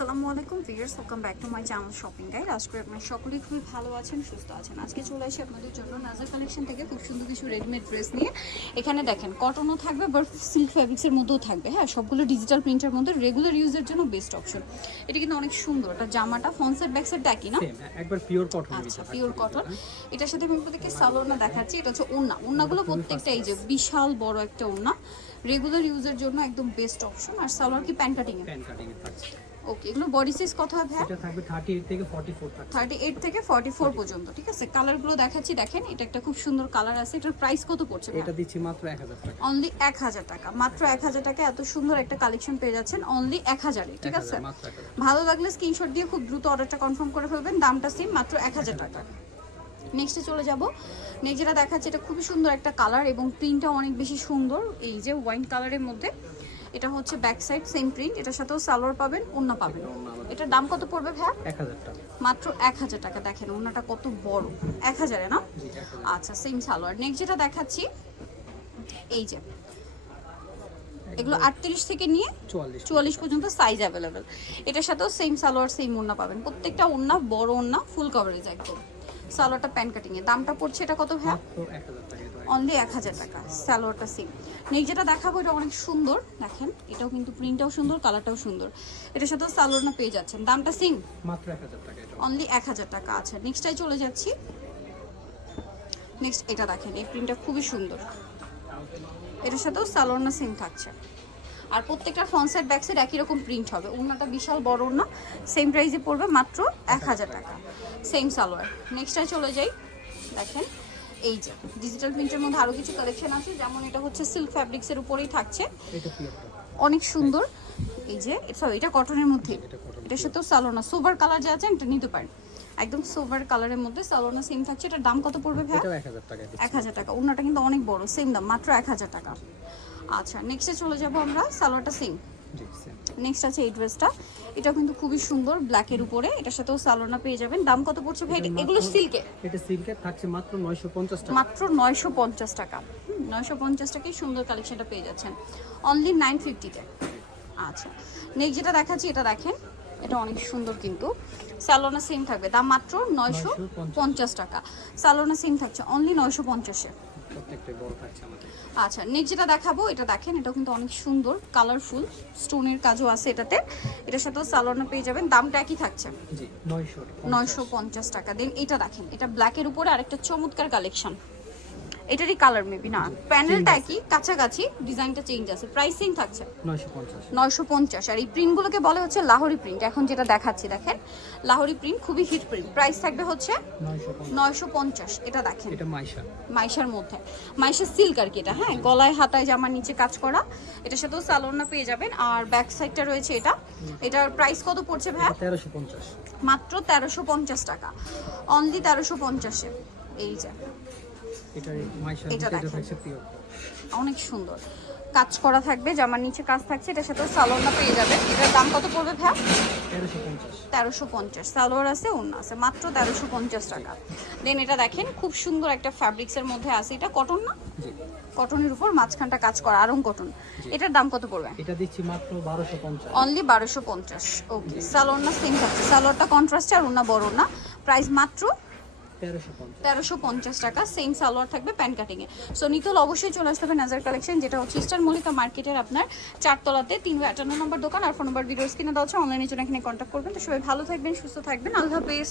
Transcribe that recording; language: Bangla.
আসসালামু আলাইকুম viewers, welcome back to my channel shopping guide. আজকে আপনারা সকলেই খুবই ভালো আছেন, সুস্থ আছেন। আজকে চলে আসি আপনাদের জন্য নাজার কালেকশন থেকে খুব সুন্দর কিছু রেডিমেড ড্রেস নিয়ে। এখানে দেখেন কটনও থাকবে, বাট সিল্ক ফ্যাব্রিক্সের মধ্যেও থাকবে। হ্যাঁ, সবগুলো ডিজিটাল প্রিন্টের মধ্যে রেগুলার ইউজের জন্য বেস্ট অপশন। এটা কিন্তু অনেক সুন্দর। এটা জামাটা ফ্রন্ট সাইড ব্যাক সাইড একই না, একবার পিওর কটন। আচ্ছা, পিওর কটন। এটার সাথে আমি আপনাদেরকে সালোয়ারটা দেখাচ্ছি। এটা হচ্ছে ওড়না। ওড়নাগুলো প্রত্যেকটা এই যে বিশাল বড় একটা ওড়না, রেগুলার ইউজের জন্য একদম বেস্ট অপশন। আর সালোয়ার কি প্যান্ট কাটিং এ? প্যান্ট কাটিং এ থাকছে। ওকে, এগুলো বডি সাইজ কত হবে? এটা থাকবে 38 থেকে 44 থাকছে। 38 থেকে 44 পর্যন্ত, ঠিক আছে। কালারগুলো দেখাচ্ছি, দেখেন এটা একটা খুব সুন্দর কালার আছে। এটার প্রাইস কত পড়ছে? এটা দিচ্ছি মাত্র 1000 টাকা। অনলি 1000 টাকা, মাত্র 1000 টাকা এত সুন্দর একটা কালেকশন পেয়ে যাচ্ছেন অনলি 1000 এ, ঠিক আছে। ভালো লাগলে স্ক্রিনশট দিয়ে খুব দ্রুত অর্ডারটা কনফার্ম করে ফেলবেন। দামটা সেম, মাত্র 1000 টাকা। নেক্সটে চলে যাব। নেক্সট যেটা দেখাচ্ছে, এটা খুবই সুন্দর একটা কালার এবং প্রিন্টটা অনেক বেশি সুন্দর। এই যে ওয়াইন কালারের মধ্যে, এটা হচ্ছে ব্যাক সাইড সেম প্রিন্ট। এটার সাথেও সালোয়ার পাবেন, ওড়না পাবেন। এটার দাম কত পড়বে ভাই? 1000 টাকা, মাত্র 1000 টাকা। দেখেন ওড়নাটা কত বড়, 1000 এ না? আচ্ছা, সেম সালোয়ার। নেক্সট যেটা দেখাচ্ছি, এই যে এগুলো 38 থেকে নিয়ে 44 পর্যন্ত সাইজ অ্যাভেলেবেল। এটার সাথেও সেম সালোয়ার সেম ওড়না পাবেন। প্রত্যেকটা ওড়না বড় ওড়না, ফুল কভারেজ একদম। সালোয়ারটা প্যান্ট কাটিং এ। দামটা পড়ছে এটা কত ভাই? অনলি 1000 টাকা। সালোয়ারটা সেম। নেক্সট যেটা দেখাবো, এটা অনেক সুন্দর। দেখেন এটাও কিন্তু প্রিন্টটাও সুন্দর, কালারটাও সুন্দর। এটার সাথেও সালোয়ারটা পেয়ে যাচ্ছেন। দামটা সেম, মাত্র 1000 টাকা। অনলি 1000 টাকা। আচ্ছা, নেক্সটটাই চলে যাচ্ছি। নেক্সট এটা দেখেন, এই প্রিন্টটা খুবই সুন্দর। এটার সাথেও সালোয়ারটা সেম থাকছে। আর প্রত্যেকটা ফ্রন্ট সাইড ব্যাক সাইড একই রকম প্রিন্ট হবে। ওড়নাটা বিশাল বড় ওড়না, সেম প্রাইসে পড়বে মাত্র 1000 টাকা। সেম সালোয়ার। নেক্সটটাই চলে যাই। দেখেন এই যে ডিজিটাল প্রিন্টের মধ্যে আরো কিছু কালেকশন আছে, যেমন এটা হচ্ছে সিল্ক ফ্যাব্রিক্সের উপরেই থাকছে, অনেক সুন্দর। এই যে এটা কটনের মধ্যে, এটার সাথেও সালোনা সোভার কালার যে আছে এটা নিতে পারেন, একদম সোভার কালারের মধ্যে সালোনা সেম থাকছে। এটার দাম কত পড়বে ভাই? এটাও 1000 টাকা। 1000 টাকা। ওড়নাটা কিন্তু অনেক বড়, সেম দাম, মাত্র 1000 টাকা। আচ্ছা, নেক্সটে চলে যাব আমরা। সালোয়ারটা সেম। নেক্সট আছে এই ড্রেসটা, এটা কিন্তু খুবই সুন্দর, ব্ল্যাকের উপরে। এটার সাথেও সালোনা পেয়ে যাবেন। দাম কত পড়ছে ভাই? এগুলো সিল্কে, এটা সিল্কে থাকছে মাত্র 950 টাকা। মাত্র 950 টাকা। 950 টাকায় সুন্দর কালেকশনটা পেয়ে যাচ্ছেন অনলি 950 তে। আচ্ছা, নেক্সট যেটা দেখাচ্ছি, এটা দেখেন এটা অনেক সুন্দর, কিন্তু সালোনা সেম থাকবে। দাম মাত্র 950 টাকা। সালোনা সেম থাকছে অনলি 950 এ। প্রত্যেকটা বড় থাকছে আমাদের। আচ্ছা, নেক্সট যেটা দেখাবো, এটা দেখেন এটাও কিন্তু অনেক সুন্দর, কালারফুল, স্টোনের কাজও আছে এটাতে। এটার সাথেও সালোনা পেয়ে যাবেন। দামটা একই থাকছে, জি 950 টাকা। দেন এটা দেখেন, এটা ব্ল্যাকের উপরে আরেকটা চমৎকার কালেকশন। এটারই কালার মেবি না, প্যানেলটা একই, কাছাকাছি, ডিজাইনটা চেঞ্জ আছে। প্রাইসিং থাকছে 950। আর এই প্রিন্টগুলোকে বলে হচ্ছে লাহোরি প্রিন্ট। এখন যেটা দেখাচ্ছি দেখেন, লাহোরি প্রিন্ট খুবই হিট প্রিন্ট। প্রাইস থাকবে হচ্ছে 950। এটা দেখেন, এটা মাইশা, মাইশার মধ্যে, মাইশা সিল্ক আর কি এটা। হ্যাঁ, গলায় হাতায় জামার নিচে কাজ করা। এটার সাথেও সালোনা পেয়ে যাবেন। আর ব্যাক সাইডটা রয়েছে এটা। এটার প্রাইস কত পড়ছে ভাই? 1350, মাত্র 1350 টাকা। অনলি 1350 এ। এই যে এটা মাইশা, এটা থাকছে পিওর, অনেক সুন্দর কাজ করা থাকবে, জামার নিচে কাজ থাকছে। এটার সাথেও সালোয়ারটা পেয়ে যাবে। এটার দাম কত পড়বে ভাই? 1350। সালোয়ার আছে, ওড়না আছে, মাত্র 1350 টাকা। দেন এটা দেখেন খুব সুন্দর একটা ফ্যাব্রিক্সের মধ্যে আছে। এটা কটন না? কটনের উপর মাঝখানটা কাজ করা, আরং কটন। এটার দাম কত পড়বে? এটা দিচ্ছি মাত্র 1250, অনলি 1250। ওকে, সালোয়ার না সেম থাকছে, সালোয়ারটা কন্ট্রাস্টে আর ওড়না বড় না। প্রাইস মাত্র 1350 টাকা। সেম সালোয়ার থাকবে প্যান্ট কাটিং এ। সো নিতল অবশ্যই চলে আসতে হবে নাজার কালেকশন, যেটা হচ্ছে ইস্টার্ন মল্লিকা মার্কেটের আপনার 4 তলাতে 358 নম্বর দোকান। আর ফোন নাম্বার ভিডিও স্ক্রিনে দেওয়া আছে, অনলাইনে জন্য এখানে কন্ট্যাক্ট করবেন। তো সবাই ভালো থাকবেন, সুস্থ থাকবেন, আল্লাহ হাফেজ।